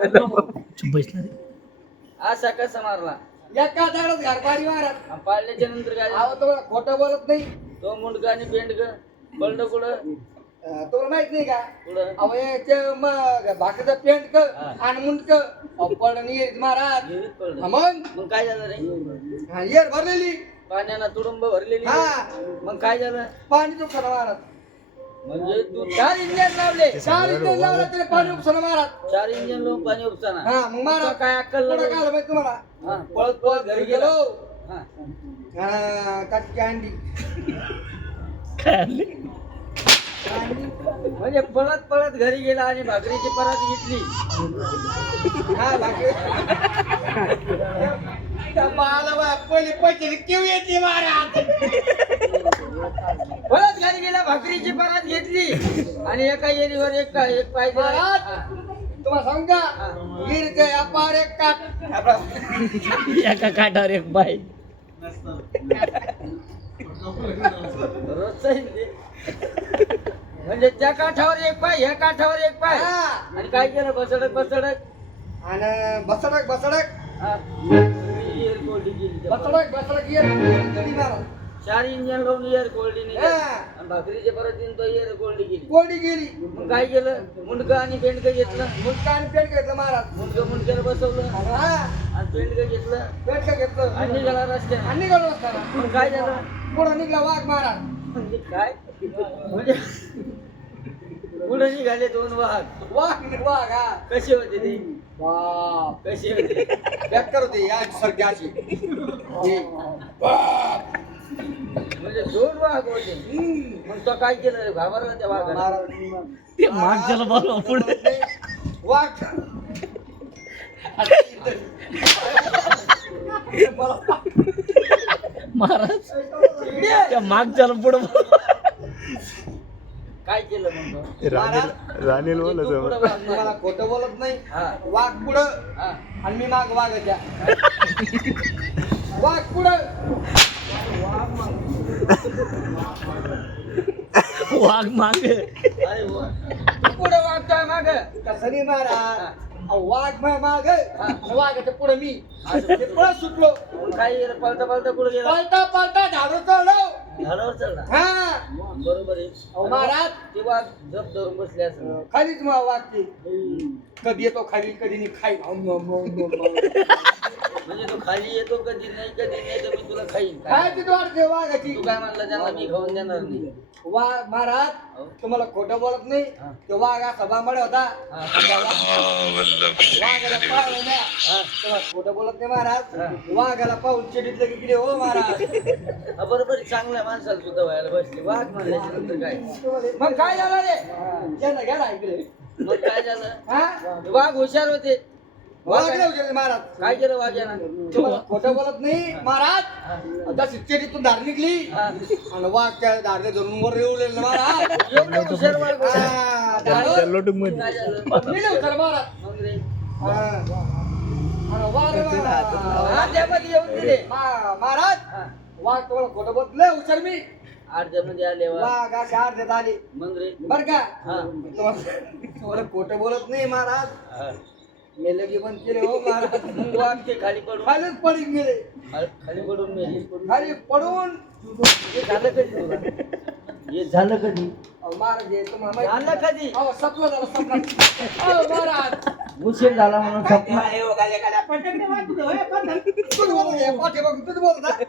बसला रे. असा कसा मारला एका झाडात घरपाडी मारत आणि पाळल्याच्या नंतर काय झालं? अहो तुम्हाला खोटं बोलत नाही. तो मुंडका आणि पेंडक पडलं कुठं तुम्हाला माहित नाही का कुठं अहो ते मग भाकरीचं पेंट क आणि मुंडक पडलं येत महाराज. विहिरीत पडलं. मग मग काय झालं रे हा, येर भरलेली पाण्यानं तुडुंब भरलेली हा मग काय झालं पाणी उपसाला मारत. म्हणजे तू चार इंजिन लावले चार इंजिन लावले तरी पाणी उपसाला मारत. 4 इंजिन लावून पाणी उपसाना हा मग तुला मारा काय अक्कल पुढं नाही? काय आलं माहिती तुम्हाला हा, पळत पळत घरी गेलो हा. कटकी अंडी काय आणले? म्हणजे पळत पळत घरी गेला आणि भाकरीची परात घेतली हा भाकरी त्या बाळाला बा पहिले पैसे केव येते महाराज. पळत घरी गेला भाकरीची परात घेतली आणि एका येरीवर एक पाय दिला. महाराज हा. तुम्हाला सांगा गिरते अपार एक काट एका काठावर एक बाई. रोजचं आहे ते. म्हणजे त्या काठावर एक पाय ह्या काठावर एक पाय हा. आणि काय केलं बसडक बसडक आणि बसडक बसडक हा. एअर कोल्डी केली त्या बसडक बसडक ये गडी महाराज 4 इंजन लावून एअर कोल्डी नाही हा. आणि भाकरीच्या परत तो एअर कोल्डी केली. कोडी गेली मग काय केलं मुंडकं आणि पेंडकं घेतलं मुंडका आणि पेट घेतलं महाराज. मुंडकं मुंडक्याला बसवलं हा आणि पेंडकं घेतलं पेट घेतलं आणि निघाला रस्त्याने. आणि निघालो असताना मग काय झालं पुढं निघला वाघ महाराज. म्हणजे काय म्हणजे पुढे निघाले 2 वाघ वाघ वाघ हा कसे होते ते बाप कसे होते बेकार होते या सारख्याची म्हणजे 2 वाघ होते. मग तो काय केलं घाबरला त्या वाघाला महाराज ते मागच्याला बोलवा पुढे. वाघ महाराज त्या मागच्याला पुढे काय केलं मग तो? राणील म्हणजे तो पुढं वाघ तुम्हाला मारला. खोटं बोलत नाही. हा वाघ पुढं हा आणि मी माग वाघ त्या वाघ पुढं वाघ मागे. अरे वा. तू पुढं वागतोय माग कसं नाही महाराज. वाघ माग वाघाच्या पुढे मी असं. ते पुढं सुटलो काय पळता पळता पुढे गेला पळता पळता झाडू चढलो. झाडावर चढला हा बरोबर आहे अहो, महाराज. ते वाघ झप धरून बसले असं खालीच मग वाघते कधी येतो खाली कधी नाही खाई म्हणजे तो खाली येतो कधी नाही तर मी तुला खाईन काय तिथं वाटते वाघाची. तू काय म्हणला त्यांना मी खाऊन देणार नाही वाघ महाराज हो. तुम्हाला खोटं बोलत नाही. हा. तो वाघ असा बांबड होता हा. वाघाला पाहून द्या. हा. तुम्हाला खोटं बोलत नाही महाराज. हा. वाघाला पाहून चिडीतलं की इकडे हो महाराज. हा, बरोबर आहे. चांगल्या माणसाला सुद्धा व्हायला बसली वाघ म्हणल्याच्या नंतर काय मग काय झालं रे घ्या ना घ्या ना इकडे. मग काय झालं हा वाघ हुशार होते वाघ नाही उचलले महाराज. काय केलं वाघ्यानं तुम्हाला खोटं बोलत नाही महाराज. आता चिडीतून धार निघली हा. आणि वाघ त्या धारने धरून वर येऊन महाराज. एवढं हुशार वाघ होता. हा, धार- लोटून मध्ये काय झालं मी नाही उचललं महाराज. मग रे हा. आणि वाघ आद्यामध्ये येऊन दिले महाराज हा. वाघ तुम्हाला खोटं बोलत लय हुशार मी. अर्ध्यामध्ये आले वाघ वाघ अशा अर्ध्यात आले मग रे बर का. हा. तुम्हाला खोटं बोलत नाही महाराज. हा. मी लगे बंद केले हो महाराज. मग वाघ ते खाली पडून खालीच पडी गेले खाली पडून मेली खाली पडून. हे झालं कधी तुला हे झालं कधी अहो, महाराज हे तुम्हाला माहिती झालं कधी अहो, सपलं झालं सपलं. अहो, महाराज उशीर झाला म्हणून स्वप्न तूच बोलत आहे, पाठीमागून तूच बोलत आहे.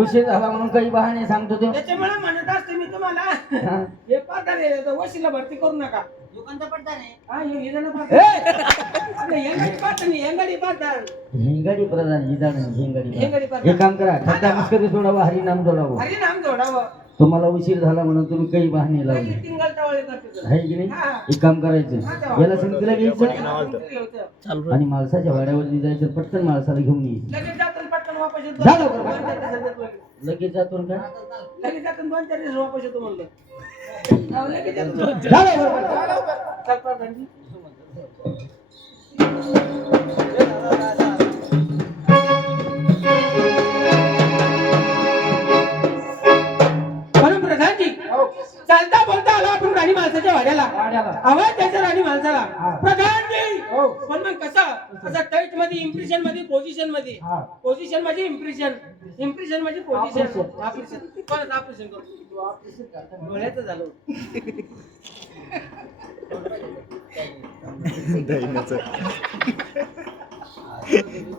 उशीर झाला म्हणून काही बहाणे सांगतो ते त्याच्यामुळे म्हणत असते मी तुम्हाला हा. हे पगार आहे, वशीला भरती करू नका. दुकानचा पडता नाही हा, हे हिराणं पगार. अरे, हेंगाडी पाहता नाही, हेंगाडी पाहता. हिंगाडी प्रधान हिंगाडी हेंगाडी हे पाहता. काम करा खड्डा मस्करी सोडावं हरी नाम जोडावं हरी नाम जोडावं. तुम्हाला उशीर झाला म्हणून तुम्ही काही बहाणे लावले काही टिंगल टावळे करते तुला. आहे की नाही हा. एक काम करायचं याला संगतीला घ्यायचं लगेच आणि माणसाच्या भाड्यावरती जायचं पटकन माणसाला घेऊन यायचं जातो पटकन वापस येतो. जा लवकर. 2-4 दिवसात. लगेच जातो ना काय लगेच जातो 2-4 दिवस वापस येतो म्हणलं. हो, लगेच येतो. जा लवकर. जा लवकर. चल, प्रधानजी. म्हणून प्रधानजी चालता बोलता आला आपण राणी माणसाच्या वाड्याला. वाड्याला आवाज द्यायचा राणी माणसाला हा. प्रधानजी हो. पण मग कसं असं टच मध्ये इम्प्रेशन मध्ये पोझिशन मध्ये हा. पोझिशन मध्ये इम्प्रेशन इम्प्रेशन मध्ये पोझिशन Operation. ऑपरेशन परत ऑपरेशन करतो डोळ्याचं झालं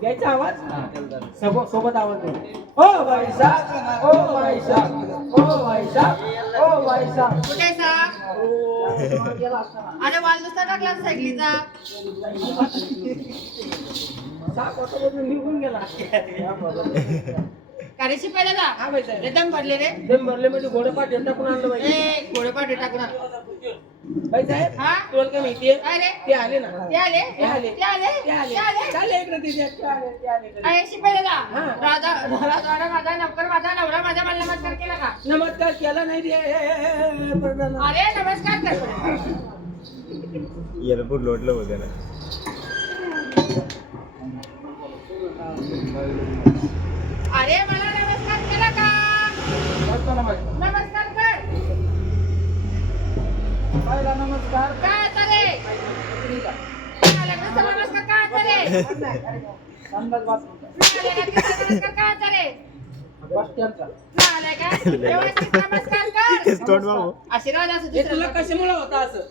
घ्यायचा आवाज सोबत आवाज दे. ओ भाई साहब ओ भाई साहब ओ भाई साहब ओ भाई साहब कुठे आहे सा? अरे वाल नुसता टाकला सायकलीचा. साप ऑटोमधून निघून गेला कारे शिपायला जा. हा बाई साहेब एकदम भरले रे. एकदम भरले म्हणजे घोडेपाठ यंदा कोण आणलं बाई ए घोडेपाठ टाकून आण. बाई साहेब हा? तुला काय माहितीये काय रे? ते आले ना ते आले? ते आले. ते आले? ते आले ते आले? चालेल इकडे ते आले ते आले अरे शिपायला जा. हा. राजा माझा नौकर माझा नवरा माझा मला नमस्कार केला का? नमस्कार केला नाही रे प्रधान. अरे नमस्कार कर. याला पूर लोटलं होतं ना. अरे मला नमस्कार केला का? नमस्कार कर. पहिला नमस्कार काय आता रे? आला का नुसता नमस्कार काय आता रे? संडास बाथरूम आला का नुसता नमस्कार काय आता रे? बस स्टँडचा आलाय का? व्यवस्थित नमस्कार कर. तेच तोंड बाबू. आशीर्वाद असू हे दे तुला तुला. कशामुळे होता असं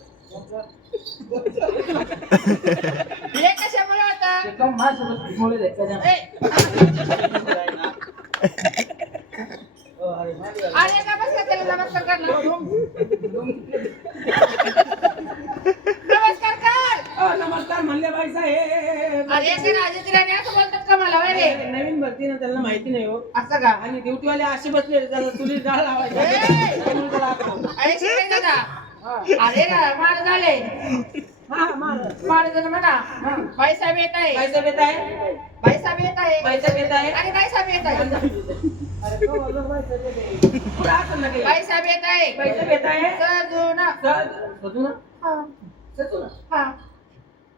हे कशामुळे होता? एकदम माझ्यासोबत मुळे द्यायचा अरे नमस्कार केला नमस्कार कर ना. नमस्कार कर. नमस्कार म्हणले बाई साहेब अरे ते राजाची राणी असं बोलतात का मला होय रे? नवीन भरती ना त्यांना माहिती नाही हो असं का? आणि ड्युटीवाले असे बसले जरा तुली डाळ लावायची ए! म्हणून त्याला आठवलं. अरे शिवाय दादा. अरे महाराज आले. हा मार महाराजांना म्हणा बाईसाहेब येत आहे. काय साहेब येत आहे बाईसाहेब येत आहे. बाई साहेब येत आहे आणि बाईसाहेब येत आहे. अरे तो बोललो बाई साहेब येत आहे. पुढं असं नका येऊ. बाईसाहेब येत आहे. बाई साहेब येत आहे सजून. सजू ना हा. सजू ना हा.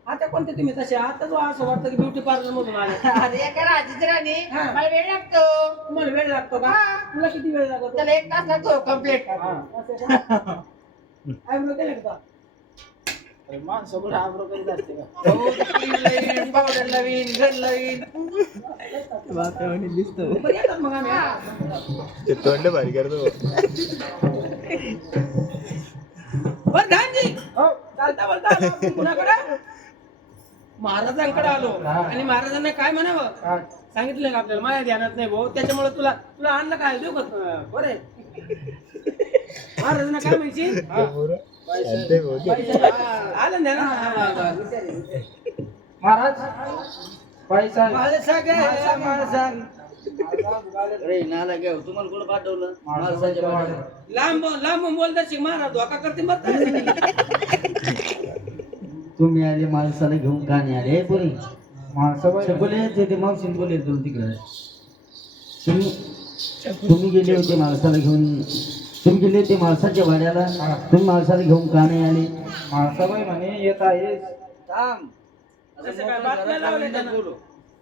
आता कोणते तुम्ही तसे आता जो असं वाटतं की ब्युटी पार्लर मधून आले अरे एका राजाची राणी हा. मला वेळ लागतो. तुम्हाला वेळ लागतो का हा. तुला किती वेळ लागतो त्याला 1 तास लागतो कम्प्लीट. आयब्रो केले का माणसं आग्रह करीत असते का पावडर लावीन घर लावीन. बरं येतात मग आम्ही हा. ते तोंड भारी करतो. बरं धानजी हो चालता बोलता आलो आपण कुणाकडे महाराजांकडे आलो आणि महाराजांना काय म्हणावं सांगितलं का आपल्याला माझ्या ध्यानात नाही भाऊ त्याच्यामुळे तुला तुला आणलं काय देऊ का बरे महाराजांना काय म्हणशील शांत हो की. आलं ना महाराज पैसा अरे नाला घ्या तुम्हाला कोण पाठवलं माणसाच्या वाड्याला. लांब लांब बोलता शिक महाराज धोका करते मग तुम्ही आले माणसाला घेऊन का नाही आले पुरी माणसं बोले ते मावशी बोले दोन तिकडे तुम्ही गेले होते माणसाला घेऊन तुम्ही गेले होते माणसाच्या वाड्याला तुम्ही माणसाला घेऊन का नाही आले माणसाबाई म्हणे येत आहे तसं काय बातम्या लावल्या त्यानं.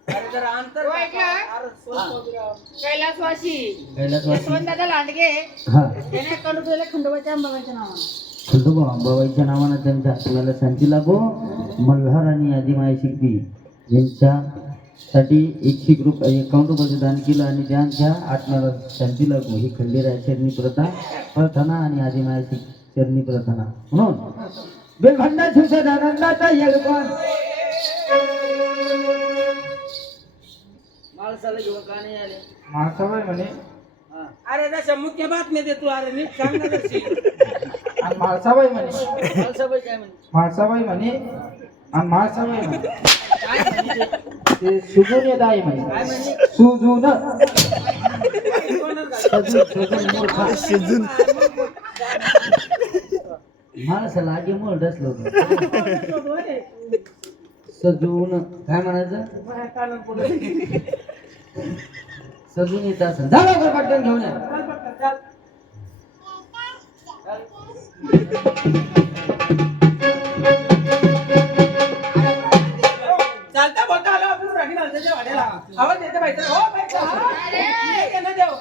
अरे जरा अंतर हो, ऐकलं? अरे स्वस्त वगैरे. कैलासवासी कैलासवासी. यशवंतदादा लांडगे हा त्याने करून ठेवले खंडोबाच्या अंबाबाईच्या नावानं. खंडोबा अंबाबाईच्या नावानं त्यांच्या आत्म्याला शांती लाभो. मल्हार आणि आदिमाई शिकवी यांच्यासाठी 101 रुपये दान केलं आणि त्यांच्या आत्म्याला शांती लाभो ही खंडेराय चरणी प्रार्थना आणि आदिमाई चरणी प्रार्थना म्हणून बेलभंडा शिवसानंदाचा यजमान माणसाला घेऊन का नाही आले माणसाबाई म्हणे अरे तशा मुख्य बातम्या देतो अरे नीट सांग ना तशी. आणि माणसाबाई म्हणे माणसाबाई काय म्हणे माणसाबाई म्हणे आणि माणसाबाई म्हणे ते सुजून येत आहे म्हणे सुजून शिजून माणसाला आधी मोल डसलं होतं सजून काय म्हणायचं सजून येत असं झालं का पटकन घेऊन या चालता बोलता आलो आपण राणी माणसाच्या वाड्याला आवाज देते बाई साहेब. हो बाई साहेब. अरे! इकडे ना देव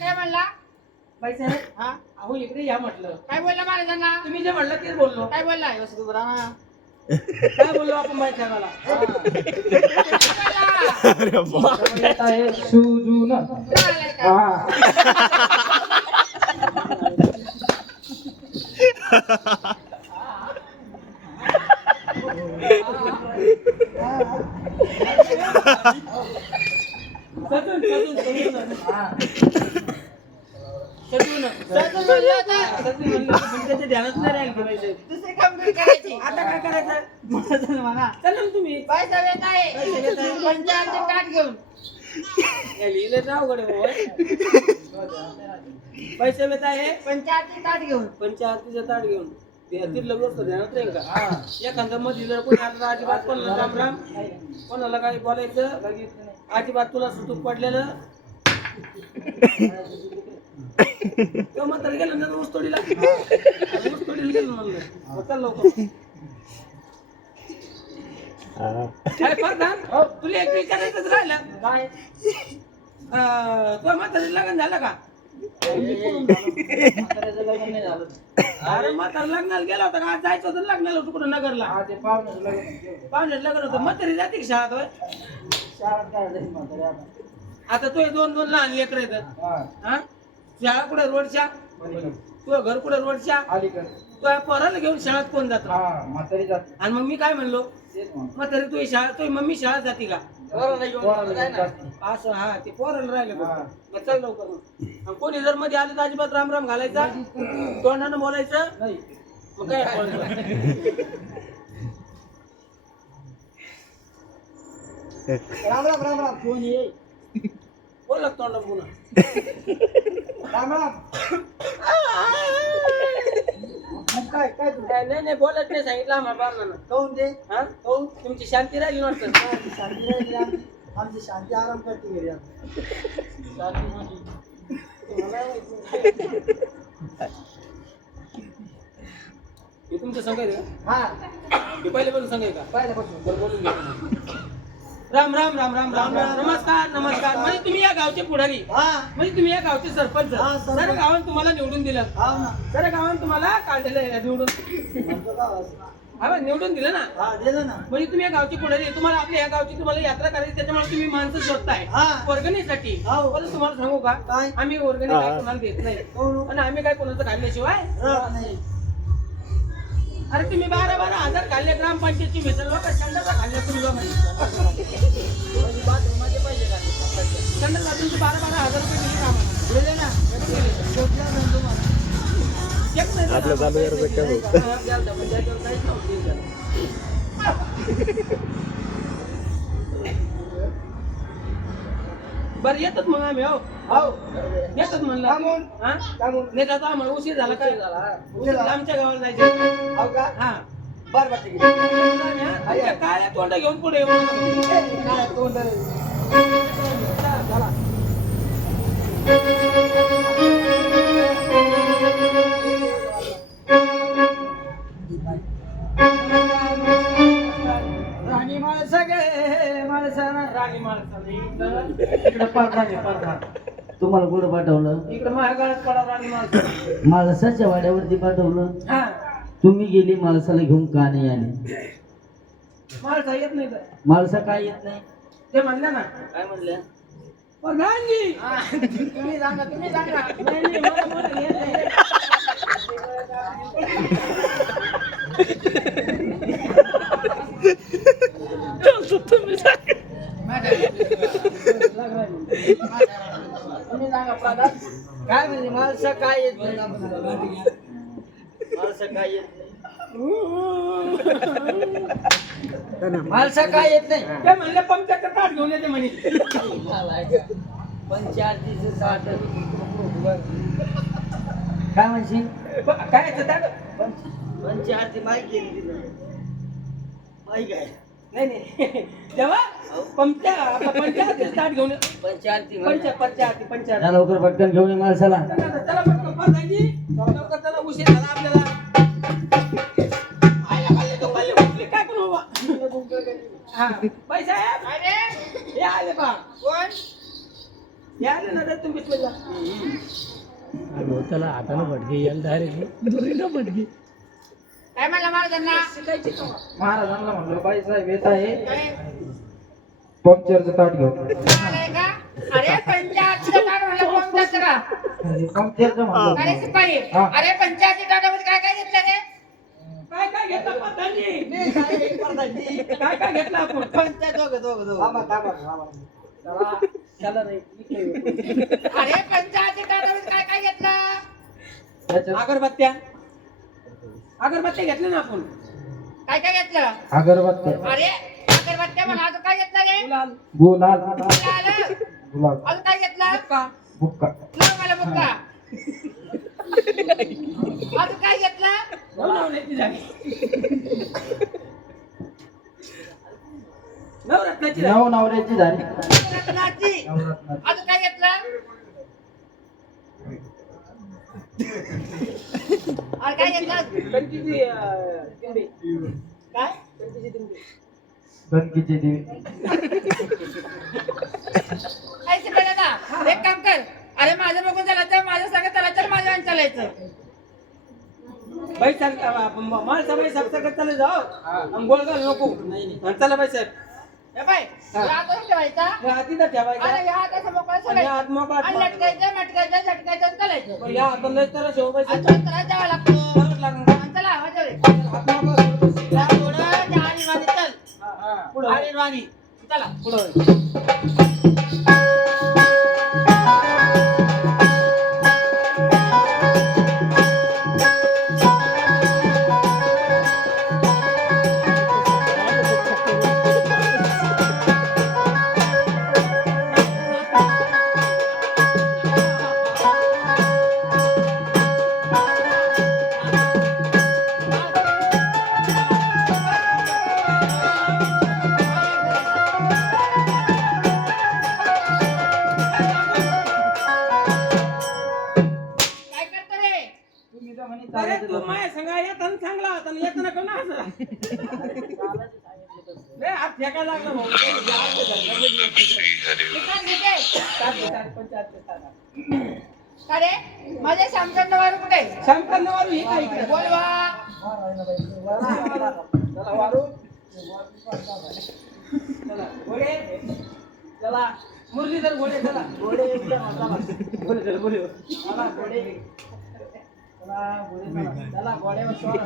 काय म्हणला? बाई साहेब हा? अहो इकडे या म्हटलं काय बोलला महाराजांना? तुम्ही जे म्हणलं तेच बोललो. काय बोलला वसुदेव राणा? काय बोललो आपण बाई साहेबाला? अरे बाप. येत आहे सुजून. आलाय का? हा. सजून सजून सजून सजून सजून म्हणलं होतं. सजून म्हणलं पण त्याच्या ध्यानात नाही राहील की बाई साहेब. दुसरी कंप्लीट करायची. आता काय करायचं? म्हणा. चला ना तुम्ही. पैसा येत आहे. पंचायतचे ताट घेऊन. हे लिहिलं ना अवघड आहे बुवा. पैसे येत आहे पंचायतचे ताट घेऊन. पंचायतीचं ताट घेऊन तिथलं गोष्ट ध्यानात राहील का? एखादा मध्ये जर कोणी आता अजिबात कोणाला राम राम कोणाला काही बोलायचं अजिबात तुला सुतूक पडलेलं तो मात्र गेलं ना ऊसतोडीला गेलं म्हणलं चल लवकर. हा. अरे प्रधान तुला एक विचारायचंच राहिलं काय? तुझ्या म्हातारीचं लग्न झालं का? म्हाताऱ्याचं लग्न नाही झालं. अरे म्हातारा लग्नाला गेला होता का? आज जायचं होतं लग्नाला होतं कुठं नगरला? हा, ते पाहुण्याचं लग्न केलं. पाहुण्यात लग्न होतं म्हातारी जाते की शाळेत होय? शाळेत काय झाली म्हातारी आता? आता तुझे दोन दोन लहान लेकर येतात हा, हा शाळा कुठे रोडच्या पलीकडे. तुझं घर कुठे रोडच्या अलीकडे. तुझ्या पोराला घेऊन शाळेत कोण जात? हा, म्हातारी जाते. आणि मग मी काय म्हणलो तेच म्हणतो. म्हातारी तुझी शाळा तुझी मम्मी शाळेत जाते का? पोराला घेऊन जाते. असं हा ते पोराला राहिले हा. मग चल लवकर मग. आणि कोणी जर मध्ये आलं तर अजिबात राम राम घालायचा तोंडानं बोलायचं नाही. मग काय बोलायचं? राम राम राम राम. कोण ये? बोलत तोंडानं पुन्हा. राम राम. मग काय काय तू? नाही नाही बोलत नाही सांगितलं आम्हाला बारणानं. काहून दे? हा तुमची शांती राहिली नव्हतं शांती राहिली आमची. आमची शांती आराम करते घरी आता. शांती माझी. हे तुमचं सांगायचं का? हा, हे पहिले बोलून सांगायचं का? पहिल्यापासून. बरं बोलून घ्या. राम राम राम राम राम राम नमस्कार नमस्कार म्हणजे तुम्ही या गावचे पुढारी हा, म्हणजे तुम्ही या गावचे सरपंच हा, सरपंच. सर गावानं तुम्हाला निवडून दिलं हा ना. सर गावानं तुम्हाला काढलेलं आहे निवडून आमचं गाव असं. हा निवडून दिलं ना हा, दिलं ना. म्हणजे तुम्ही या गावची पुढारी आहे. तुम्हाला आपल्या या गावची तुम्हाला यात्रा करायची त्याच्यामुळे तुम्ही माणसं शोधताय हा. वर्गणीसाठी हो. पण तुम्हाला सांगू का काय? आम्ही वर्गणी हा. काय कोणाला देत नाही काहून? आणि आम्ही काय कोणाचं काढल्याशिवाय राहत नाही. अरे तुम्ही 12,000 खाल्ले ग्रामपंचायतची भेटल लोक संडाचा खाल्ले तुम्ही बाथरूमाचे पैसे खाल्ले संडास तुमचे 12,000 रुपये दिले का आम्हाला? दिले ना. शोधलं ना तुम्हाला. चेक नाही दिला. आपलं 12,000 रुपये कमी. हा, द्याल द्या, पण त्याच्यावर काहीच नव्हतं दिलं. बरं येतात मग आम्ही हो येतात म्हणलं कामून? हा कामून? नाही तर आम्हाला उशीर झाला काय उशीर झाला आमच्या गावाला जायचं हो का? हा बरं बरं, ठीक तुमच्या काळ्या तोंड घेऊन पुढे येऊ नका. आहे. काय तोंड आहे? चला. राणी माणसं गे माणसाना. राणी माणसाला इकडं पडदा तुम्हाला कुठं पाठवलं? इकडं माझ्या गळ्यात पडा राणी माणसं माळसाच्या वाड्यावरती पाठवलं. हा तुम्ही गेली माळसाला घेऊन का नाही आले? माणसा येत नाही तर माळसा काय येत नाही? ते म्हणलं ना काय म्हणल्या? प्रधानजी तुम्ही सांगा तुम्ही सांगा. नाही नाही मला बोलायला येत नाही. तुम्ही सांगा प्रधान. काय म्हणजे माणसं काय येत नाही? माणसं काय येत नाही? माणसं काय येत नाही? ते म्हणले पंचायत ताट घेऊन येते म्हणे पंचायतीचं साठ. काय म्हणशील? काय येतं ताट? पंचायती माहिती केली तिथं. माहिती काय? नाही नाही तेव्हा पंचायत ताट घेऊन पंचायती पंचायत या लवकर पटकन घेऊन ये माळसाला. चला पटकन प्रधानजी लवकर चला उशीर झाला आपल्याला आया खाल्ले तो खाल्ले उठले काय पण बाबा हा बाई साहेब अरे हे आले बा कोण? हे आले ना रे तुम्ही बिस्मिल्ला त्याला हातानं फटके यायला डायरेक्ट फटके काय म्हणला महाराजांना? महाराजांना म्हणलं बाई साहेब येत आहे काय? पंक्चरचं ताट घेऊन आलाय का? अरे पंचायतचं ताट म्हणलं पंचायतचं का? पंक्चरचं म्हणलं अरे शिपाई, हा. अरे पंचायती ताटामध्ये काय काय घेतलं रे? काय काय घेतलं प्रधानजी? काय काय घेतलं आपण? अरे पंचायती ताटामध्ये काय काय घेतलं? त्याच्यात अगरबत्त्या अगरबत्त्या घेतल्या ना आपण. काय काय घेतलं? अगरबत्त्या अरे अगरबत्त्या म्हणा, अजून काय घेतलं रे? गुलाल गुलाल गुलाल. गुलाल अजून काय घेतलं? का बुक्का लाव मला बुक्का. अजून काय घेतलं? नवरत्नाची झाली. नवरत्नाची झाली. नऊ नवऱ्याची झाली रत्नाची. नवरत्नाची अजून काय घेतलं? अरे काय घेतलं? कणकीची, दिंडी. काय? कणकीची दिंडी. गणकीची देवी काय शिकायला ना? एक काम कर. अरे माझं बघून चालायचं, माझं सगळं चालायचं, माझ्या वाहन चालायचं. बाई माणसा बाई सबसकट चालू जाओ आणि गोळ घाल नको. आणि चला बाई साहेब हे बाय, या हातावर ठेवायचा. हे हात इथं ठेवायचा अरे या हाताचं मोकळं आणि सोडायचं. हात मोकळा आणि ठेवायचा. लटकायचं, मटकायचं, झटकायचं आणि चालायचं. पण या हाताला लय तर शेव बाई आणि साहेब. तो त्रास द्यावा लागतो. करावंच लागणार. आणि चला माझ्यावर ये. हात मोकळा सोडून. या पुढं, त्या आणीवाणी चल. पुढं. आणीवाणी. चला. पुढं. काय करतो रे? तुम्ही तर म्हणे अरे चालायचं तू माझ्या संगा येताना चांगला होता आणि येताना कोण असं लय हात फेकायला लागला भाऊ. दुकान घेते. सात, 75. का रे? माझे श्यामचंद्र वारू कुठे? शंकर वारू ही काय इकडे बोलवा. चला वारू. चला घोडे. चला मुरलीधर घोडे. चला घोडे चला घोडे. चला घोडे. चला घोडे. चला घोड्यावर स्वार.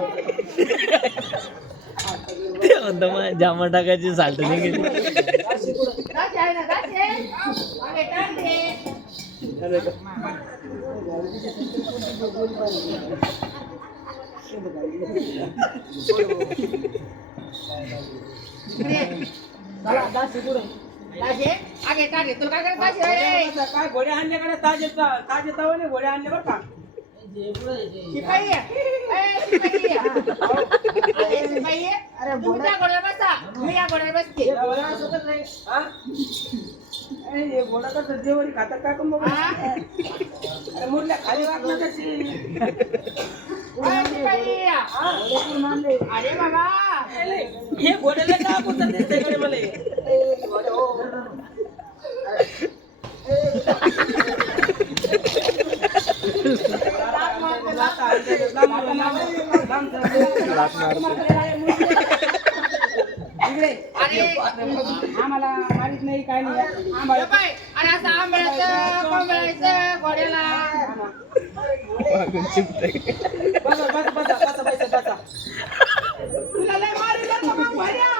ते म्हणतो मग जामा टाकायची साल्ट नाही गेली. दाशी आहे ना, दाशी आहे. अरे टाक दे. इकडे. चला दाशी पुढे. दाशी आहे? आगे टाक दे. तुला काय करायचं दाशी आहे? काय घोडे आणल्याकडे ताज येता म्हणे घोडे आणले बरं का. शिपाई आहे. ए, शिपाई आहे. अरे, शिपाई आहे. तुम्ही त्या घोड्यावर बसा. मी या घोड्यावर बसते. हे घोडा असतच नाही. हा? अरे हे घोडा कसं जेवढी खातात काय कम हा? मुरल्या खाली वागणं कशी. अरे, शिपाई आहे. अरे बाबा. हे घोड्याला का आपण दिसतंय मला हे? अरे आम्हाला माहित नाही काय नाही आम्हाला बाई, अरे असं आंबळाचं कोंबळाचं घोड्याला. बसा बसा बसा बसा बसा बसा. तुला लय मारील का मग घोड्या?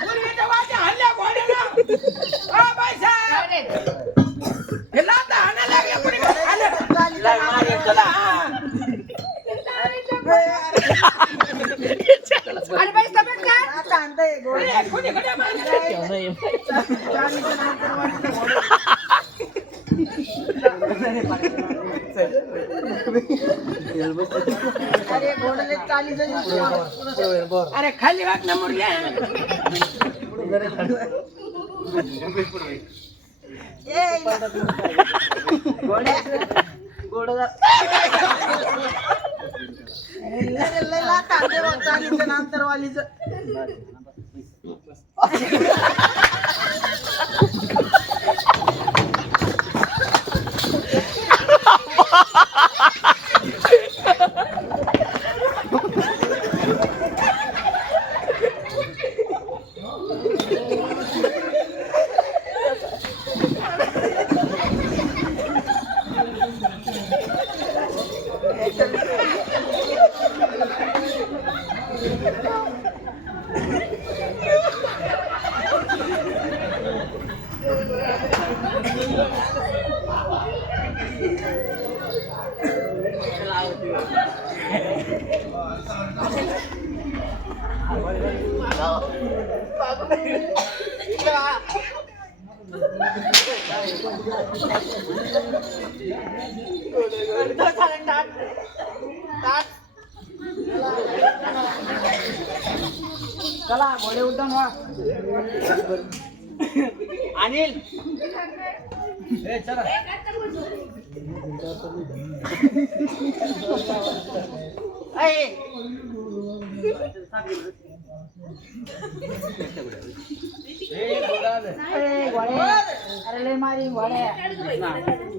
मुरलीच्या वाट्या हल्ल्या घोड्याला. आ पैसा अरे, हे लाथा हाणायला लागले कोणी का? आले. लय मारील तुला. अरे बाई समेत का? अरे, कोणी घोड्या मारल्या? तेव्हा हे- अरे खाली वाट ना मुरल्या. चला घोडे उड्डाण व्हा. अनिल अरे लय मारी घोड्या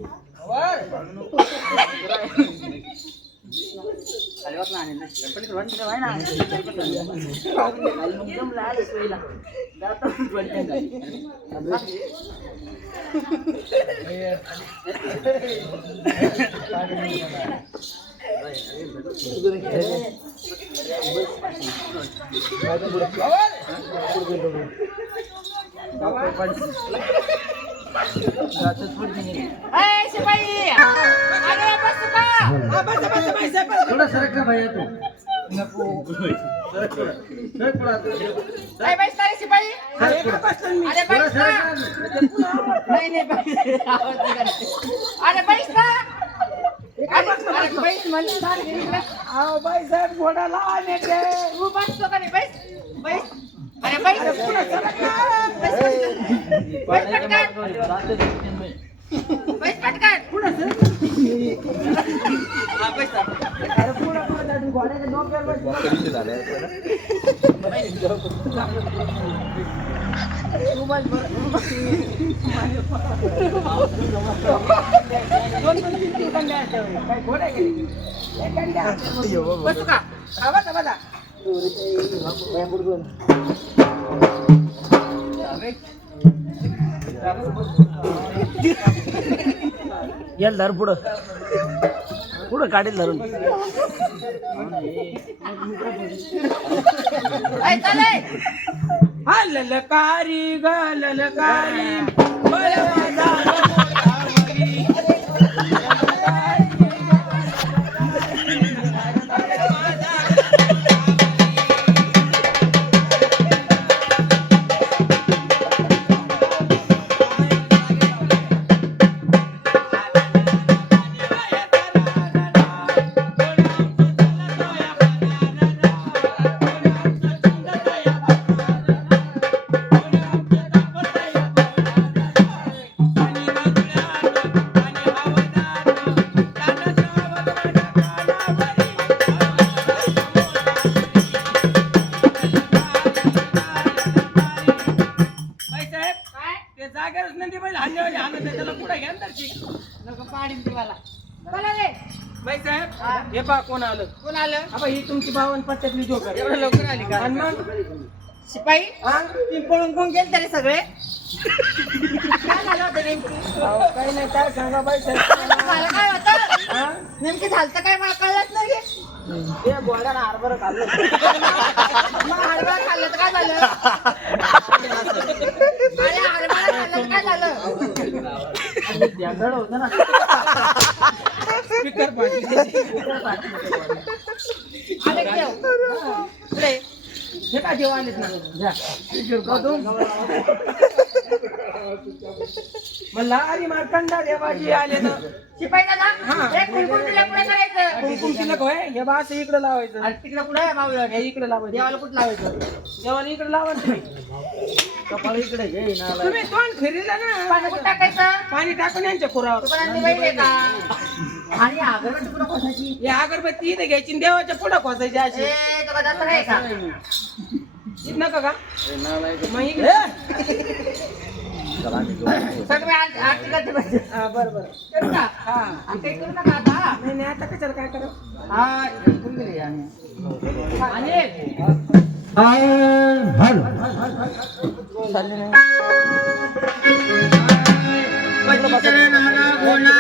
शिपाई अरे बस का थोडा सरक ना भैया तू अरे बस ना रे शिपाई अरे बस ना नाही नाही अरे बस ना अरे बस म्हणलं अहो बाई साहेब घोडा लहान आहे ते. तू बसतो का नाही बस बस अरे बस पुढे सरक ना बस पटकन पुढे हा बस अरे पुढं पुढं घोड्याच्या डोक्यावर बस. काय घोडा आहे का? एक कंड्या. बसू का हा, बसा, बसा. याल धर पुढं पुढं काढील धरून हा ललकारी ग ललकारी बळ माझा घोडावरी. जागेवरच नंदी बैल हाणण्यावाले हाणत आहे, त्याला पुढे घ्या ना तशी. नको पाडीन तुम्हाला चला रे बाई साहेब हे पहा कोण आलं. कोण आलं अबा ही तुमची बावन पट्ट्यातली जोकर. एवढं लवकर आली का आणि मग शिपाई हा? तुम्ही पळून कोण गेले तरी सगळे काय झालं होतं नेमकी अहो, काही नाही काय सांगा बाई साहेब. मला काय होतं हा? नेमकी झालं काय मला कळलंच नाही ते घोड्याला हरभरा खाल्लं. मग हरभरा खाल्लं तर काय झालं अरे हरभरा खाल्लं तर काय झालं जड होतं ना. स्पीकर पाठी. आले की देव. पुढे हे काय देव आलेत ना. घ्या. गौतम. म्हणला अरे मार्कंडा देवाजी आले ना. शिपाई दादा हा. एक कुलकुल तिला पुढे करायचं कुंकुम तिलक होय हे बा असं इकडे लावायचं. आणि तिकडे पुढे आहे बावळट हे इकडे लावायचं. देवाला कुठं लावायचं देवाला इकडे लावा ना तुम्ही. कपाळ इकडे घे ना तुम्ही तोंड फिरला ना. पाणी कुठं टाकायचं पाणी टाकून यांच्या खुरावर. दुकानातली बाई आहे का आणि अगरबत्ती कुठं खोसायची हे अगरबत्ती इथे घ्यायची आणि देवाच्या पुढे खोसायची अशी. ए तो का आहे का इथं नका का मग इकडे. सगळे आरती करते पाहिजे हा बरं बरं. करू का हा आणि काही करू नका आता नाही नाही आता कशाला काय करा. हा इकडून गेले आणि हॅलो पतीचरण नाना गोना